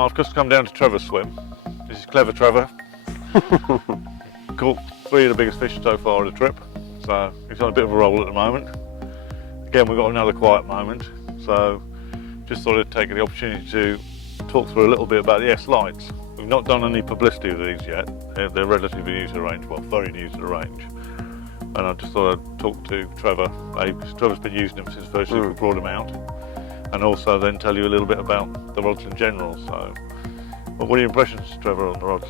Right, I've just come down to Trevor's swim. This is clever Trevor. Caught 3 of the biggest fish so far of the trip, so he's on a bit of a roll at the moment. Again, we've got another quiet moment, so just thought I'd take the opportunity to talk through a little bit about the S-Lites. We've not done any publicity of these yet. They're relatively new to the range, well, very new to the range. And I just thought I'd talk to Trevor, because Trevor's been using them since virtually we brought them out. And also then tell you a little bit about the rods in general. So, well, what are your impressions, Trevor, on the rods?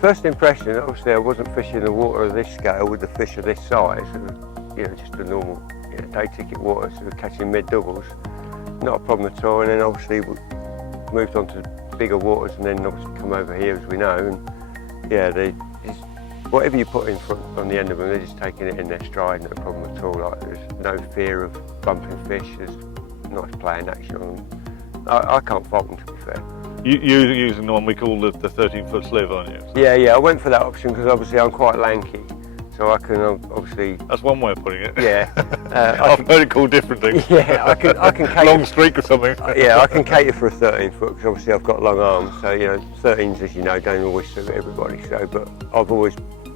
First impression, obviously I wasn't fishing the water of this scale with the fish of this size, just the normal day ticket water, so catching mid doubles, not a problem at all. And then obviously we moved on to bigger waters, and then obviously come over here, as we know, and they just, whatever you put in front on the end of them, they're just taking it in their stride, no problem at all. Like, there's no fear of bumping fish, there's nice playing action on them. I can't fault them, to be fair. You're using the one we call the 13-foot sleeve, aren't you? So. Yeah, I went for that option because obviously I'm quite lanky, so I can obviously... That's one way of putting it. Yeah. I've heard it called different things. Yeah, I can cater... Long streak or something. Yeah, I can cater for a 13-foot because obviously I've got long arms, so 13s, as you know, don't always suit everybody. So, but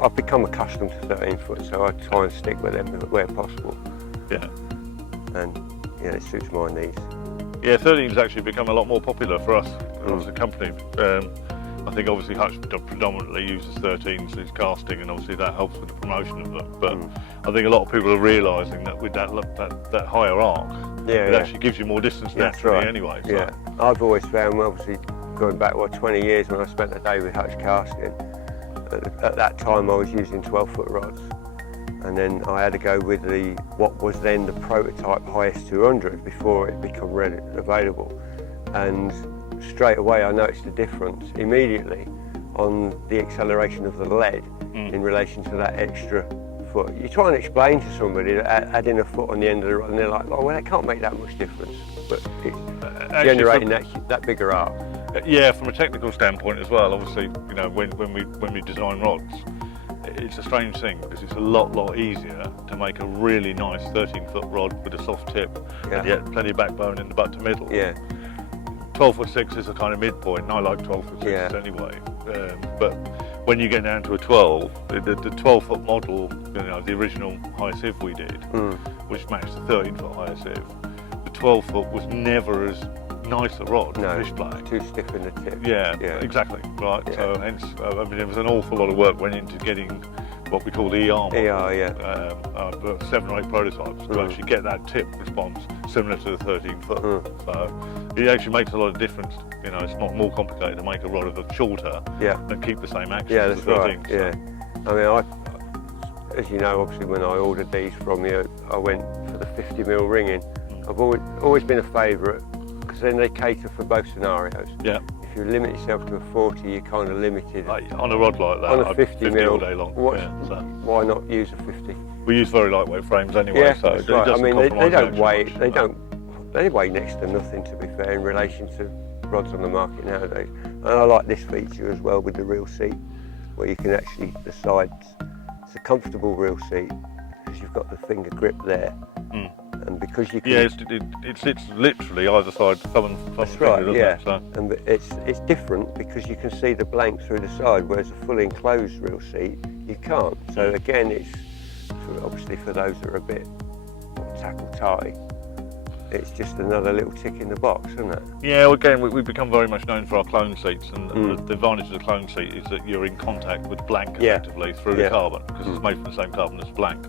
I've become accustomed to 13-foot, so I try and stick with them where possible. Yeah. And it suits my needs. Yeah, 13's actually become a lot more popular for us as a company. I think obviously Hutch predominantly uses 13s in his casting, and obviously that helps with the promotion of them. But I think a lot of people are realising that with that higher arc, it actually gives you more distance naturally anyway. So. Yeah, I've always found, obviously going back 20 years when I spent a day with Hutch casting, at that time I was using 12-foot rods. And then I had to go with what was then the prototype highest 200 before it became available. And straight away I noticed a difference immediately on the acceleration of the lead in relation to that extra foot. You try and explain to somebody that adding a foot on the end of the rod, and they're like, oh, well, that can't make that much difference. But it's generating that bigger arc. Yeah, from a technical standpoint as well, obviously, when we design rods, it's a strange thing because it's a lot easier to make a really nice 13-foot rod with a soft tip and yet plenty of backbone in the butt to middle. Yeah. 12-foot 6 is a kind of midpoint, and I like 12-foot 6s anyway. But when you get down to a 12, the 12-foot model, the original high sieve we did, which matched the 13-foot high sieve, the 12-foot was never as nice a rod for fish play. Too stiff in the tip. Yeah, exactly. Right. Yeah. So hence, there was an awful lot of work went into getting what we call the ER model, 7 or 8 prototypes to actually get that tip response similar to the 13-foot. So it actually makes a lot of difference. It's not more complicated to make a rod of shorter and keep the same action as the 13. Right. Yeah. I mean, as you know, obviously when I ordered these from you, I went for the 50mm ringing. I've always been a favourite, because then they cater for both scenarios. Yeah. If you limit yourself to a 40, you're kind of limited. On a rod like that, on a 50mm all day long. Why not use a 50? We use very lightweit frames anyway, so it doesn't they don't weigh. They weigh next to nothing, to be fair, in relation to rods on the market nowadays. And I like this feature as well with the reel seat, where you can actually decide. It's a comfortable reel seat because you've got the finger grip there. And because you can... Yeah, it sits literally either side, thumb and finger, yeah. So. And it's different because you can see the blank through the side, whereas a fully enclosed reel seat, you can't. So again, it's obviously for those that are a bit tackle tight, it's just another little tick in the box, isn't it? Yeah, well, again, we've become very much known for our clone seats, and the advantage of the clone seat is that you're in contact with blank effectively through the carbon, because it's made from the same carbon as blank.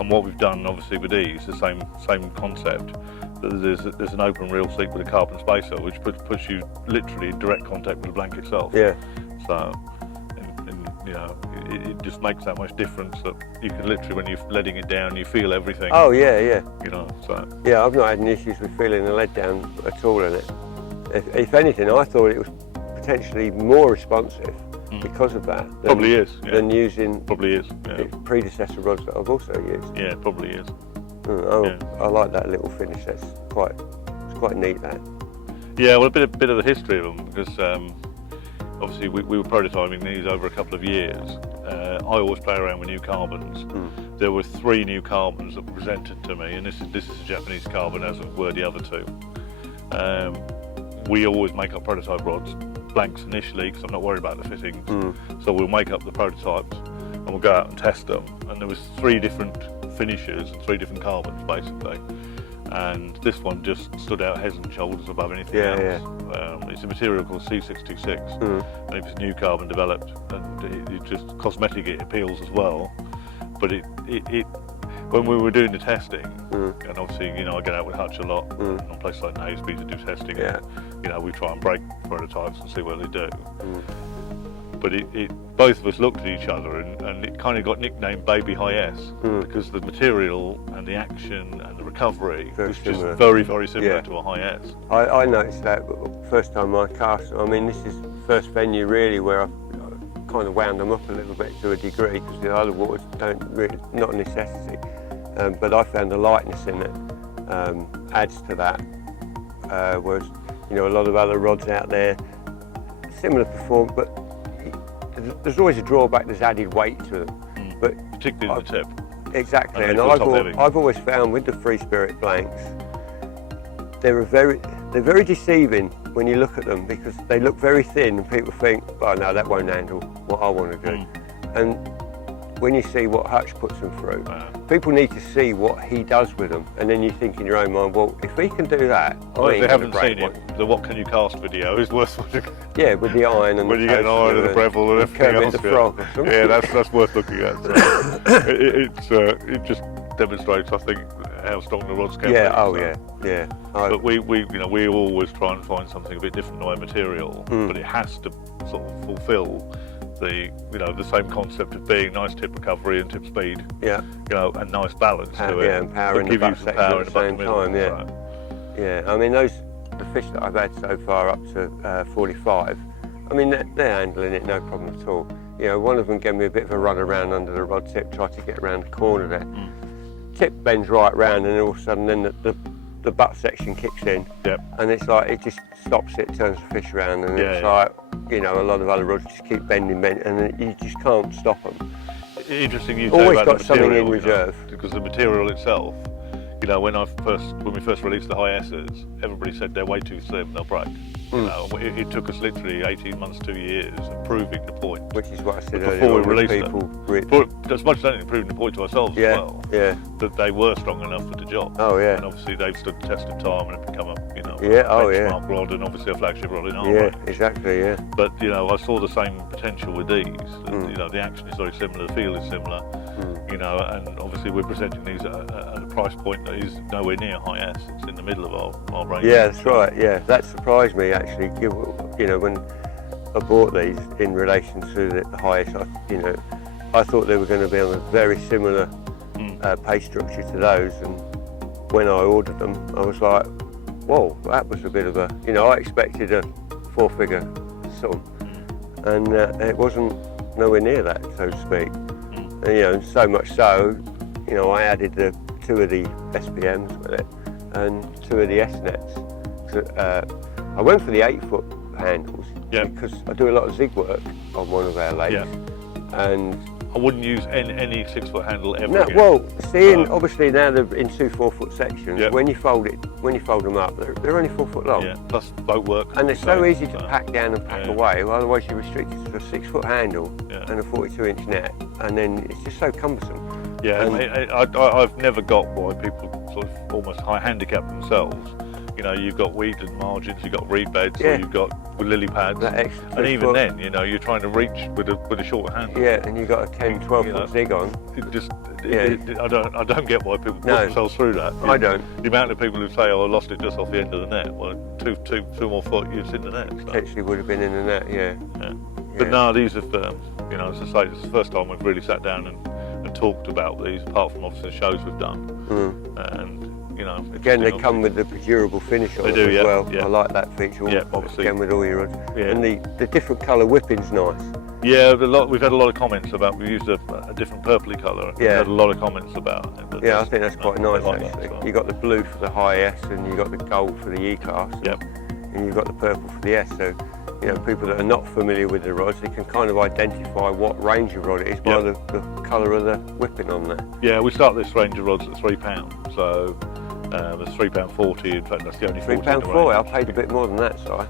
And what we've done, obviously, with these, the same concept. There's an open reel seat with a carbon spacer, which puts you literally in direct contact with the blank itself. Yeah. So, it just makes that much difference that you can literally, when you're letting it down, you feel everything. Oh yeah. So. Yeah, I've not had any issues with feeling the lead down at all in it. If anything, I thought it was potentially more responsive. Because of that, than using the predecessor rods that I've also used. Yeah, it probably is. I like that little finish. It's quite neat, that. Yeah, well, a bit of the history of them, because obviously we were prototyping these over a couple of years. I always play around with new carbons. There were 3 new carbons that were presented to me, and this is a Japanese carbon, as were the other 2. we always make up prototype rods, blanks initially, because I'm not worried about the fittings. So we'll make up the prototypes and we'll go out and test them. And there was 3 different finishes and 3 different carbons basically. And this one just stood out head and shoulders above anything else. It's a material called C626, and it was new carbon developed, and it just cosmetic, it appeals as well. But it when we were doing the testing, and obviously, you know, I get out with Hutch a lot on places like Naseby to do testing. And, you know, we try and break prototypes and see what they do. But both of us looked at each other, and it kind of got nicknamed Baby High S because the material and the action and the recovery was just very, very similar to a High S. I noticed that first time I cast. I mean, this is the first venue really where I kind of wound them up a little bit to a degree, because the other waters don't really, not a necessity. But I found the lightness in it adds to that. Whereas, you know, a lot of other rods out there, similar performance, but there's always a drawback. There's added weight to them, but particularly the tip. Exactly, and I've always found with the Free Spirit blanks, they're very deceiving when you look at them, because they look very thin, and people think, oh no, that won't handle what I want to do. And when you see what Hutch puts them through, people need to see what he does with them, and then you think in your own mind, well, if he can do that, well, if they haven't seen it, the What Can You Cast video is worth watching. Yeah, with the iron and when you get an iron and the Breville and everything else. The frog or something. Yeah, that's worth looking at. So, it just demonstrates, I think, how strong the rods can be. Yeah. But we you know, we always try and find something a bit different in our material, but it has to sort of fulfil the, you know, the same concept of being nice tip recovery and tip speed. You know, and nice balance to it. Yeah, and power in the butt section at the same time. Yeah. I mean, the fish that I've had so far up to 45, I mean, they're handling it no problem at all. You know, one of them gave me a bit of a run around under the rod tip, tried to get around the corner there. Tip bends right round, and all of a sudden then the butt section kicks in, and it's like it just stops it, turns the fish around, and it's like, you know, a lot of other rods just keep bending, and you just can't stop them. Interesting you say always about got something in reserve, because the material itself, you know, when we first released the High S's, everybody said they're way too slim, they'll break. You know, it took us literally 18 months, 2 years of proving the point. Which is what I said before earlier, we released them. But as much as anything, proving the point to ourselves as well. That they were strong enough for the job. And obviously they've stood the test of time and have become a, you know, benchmark rod, and obviously a flagship rod in our range. Exactly. But, you know, I saw the same potential with these. You know, the action is very similar, the feel is similar. You know, and obviously we're presenting these at a price point that is nowhere near High S. It's in the middle of our range. Yeah, that's right. Yeah, that surprised me actually. You know, when I bought these in relation to the High S, you know, I thought they were going to be on a very similar pay structure to those, and when I ordered them, I was like, whoa, that was a bit of a, you know, I expected a 4-figure sum, and it wasn't nowhere near that, so to speak. And, you know, so much so, you know, I added 2 of the SPMs with it and 2 of the S-nets. I went for the 8-foot handles because I do a lot of zig work on one of our lakes, and I wouldn't use any 6-foot handle ever. No, well, seeing obviously now they're in 2 4-foot sections. When you fold them up, they're only 4 foot long. Plus boat work. And they're so eeasy to pack down and pack away. Well, otherwise you're restricted to a 6-foot handle and a 42-inch net, and then it's just so cumbersome. I've never got why people sort of almost high handicap themselves. You know, you've got weeded margins, you've got reed beds, or you've got lily pads, and even then, you know, you're trying to reach with a shorter handle. Yeah, and you've got a 10, 12-foot zig on. I don't get why people put themselves through that. I don't. The amount of people who say, "Oh, I lost it just off the end of the net." Well, two more foot, it's in the net. So. Potentially would have been in the net, But no, these have, you know, as I say, it's the first time we've really sat down and talked about these, apart from obviously the shows we've done, and. You know, again, they come with the durable finish on them as well. I like that feature. Obviously. Again, with all your rods. And the different colour whipping's nice. Yeah, we've had a lot of comments about. We used a different purpley colour. We've had a lot of comments about it. I think that's quite nice actually. You got the blue for the High S, and you got the gold for the E-class. And you've got the purple for the S. So, you know, people that are not familiar with the rods, they can kind of identify what range of rod it is by the colour of the whipping on there. Yeah, we start this range of rods at £3, so. There's £3.40. In fact, that's the only £3.40. I paid a bit more than that, sorry.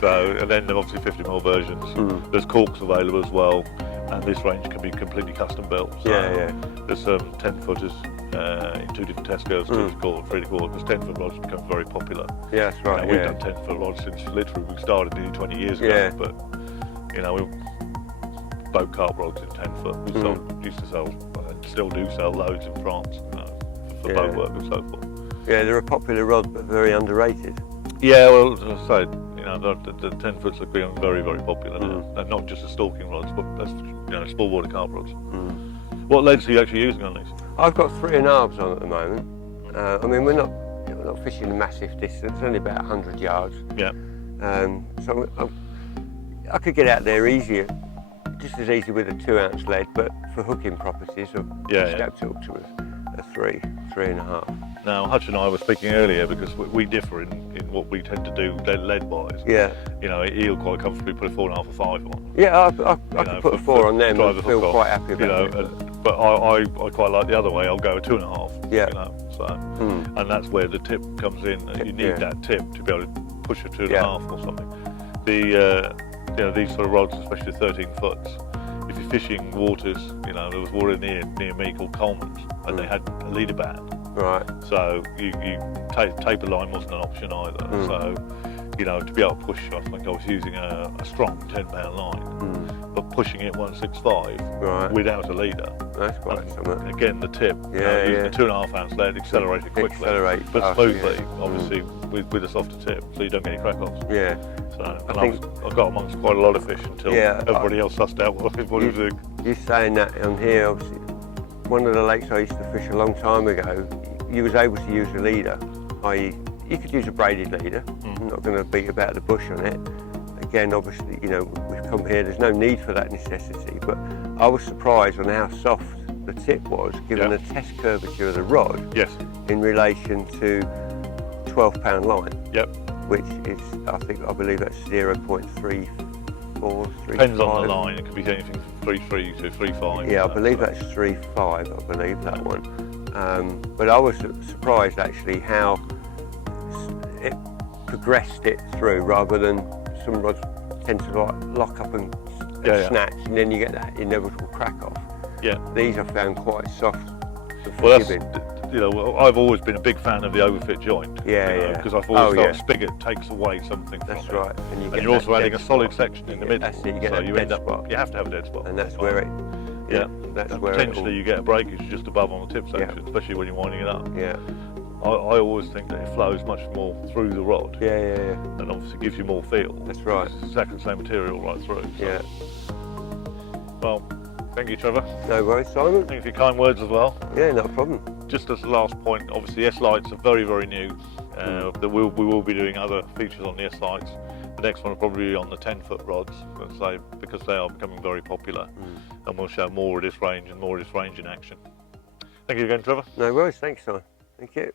So, and then there are obviously 50mm versions. There's corks available as well, and this range can be completely custom built. So there's 10-footers in 2 different test curves, 2-4, 3-4, because 10-foot rods become very popular. Yeah, that's right. We've done 10-foot rods since literally we started nearly 20 years ago. But we boat carp rods in 10-foot. We used to sell, and still do sell loads in France, for boat work and so forth. Yeah, they're a popular rod, but very underrated. Yeah, well, as I say, the 10-foots are becoming very, very popular now, and not just as stalking rods, but as small water carp rods. What leads are you actually using on these? I've got 3.5s on at the moment. I mean, we're not fishing a massive distance, only about 100 yards. Yeah. So I could get out there easier, just as easy with a 2-ounce lead, but for hooking purposes, I've stepped up to a 3.5. Now, Hutch and I were speaking earlier because we differ in what we tend to do lead-wise. Yeah. He'll quite comfortably put a 4.5 or 5 on. Yeah, I could put a 4 on them and feel quite happy about it. But I quite like the other way. I'll go a 2.5. Yeah. And that's where the tip comes in. You need that tip to be able to push a 2.5 or something. These sort of rods, especially 13-foots, if you're fishing waters, there was water near me called Coleman's, and they had a leader band. Right. So you taper line wasn't an option either. So to be able to push, I think I was using a strong 10-pound line, but pushing it 165 without a leader. That's quite something. Again, the tip. Using a 2.5-ounce lead, accelerated quickly, but smoothly, obviously with a softer tip, so you don't get any crack-offs. Yeah. So I got amongst quite a lot of fish until everybody else sussed out what he was doing. You're saying that on here, obviously, one of the lakes I used to fish a long time ago, you was able to use a leader, i.e. you could use a braided leader. I'm not going to beat about the bush on it. Again, obviously, we've come here, there's no need for that necessity, but I was surprised on how soft the tip was, given the test curvature of the rod in relation to 12-pound line. Yep. Which is, I believe that's 0.34, 3.5. Depends on the line, it could be anything from 3.3 to 3.5. Yeah, I believe that's 3.5, I believe that one. But I was surprised actually how it progressed it through, rather than some rods tend to lock up and snatch, and then you get that inevitable crack off. Yeah. These I found quite soft. Well, I've always been a big fan of the overfit joint. Because I've always thought a spigot takes away something. That's from right. And you're also adding a solid section in the middle. That's it, you get so a you dead end up, spot. you have to have a dead spot. And that's where it. That's and where potentially you get a breakage just above on the tip section, especially when you're winding it up. Yeah. I always think that it flows much more through the rod. Yeah. And obviously gives you more feel. That's right. It's exactly the same material right through. So. Yeah. Well, thank you, Trevor. No worries, Simon. Thank you for your kind words as well. Yeah, not a problem. Just as the last point, obviously S-Lites are very, very new. That we will be doing other features on the S-Lites. The next one will probably be on the 10-foot rods, because they are becoming very popular. And we'll show more of this range and more of this range in action. Thank you again, Trevor. No worries, thanks, Simon. Thank you.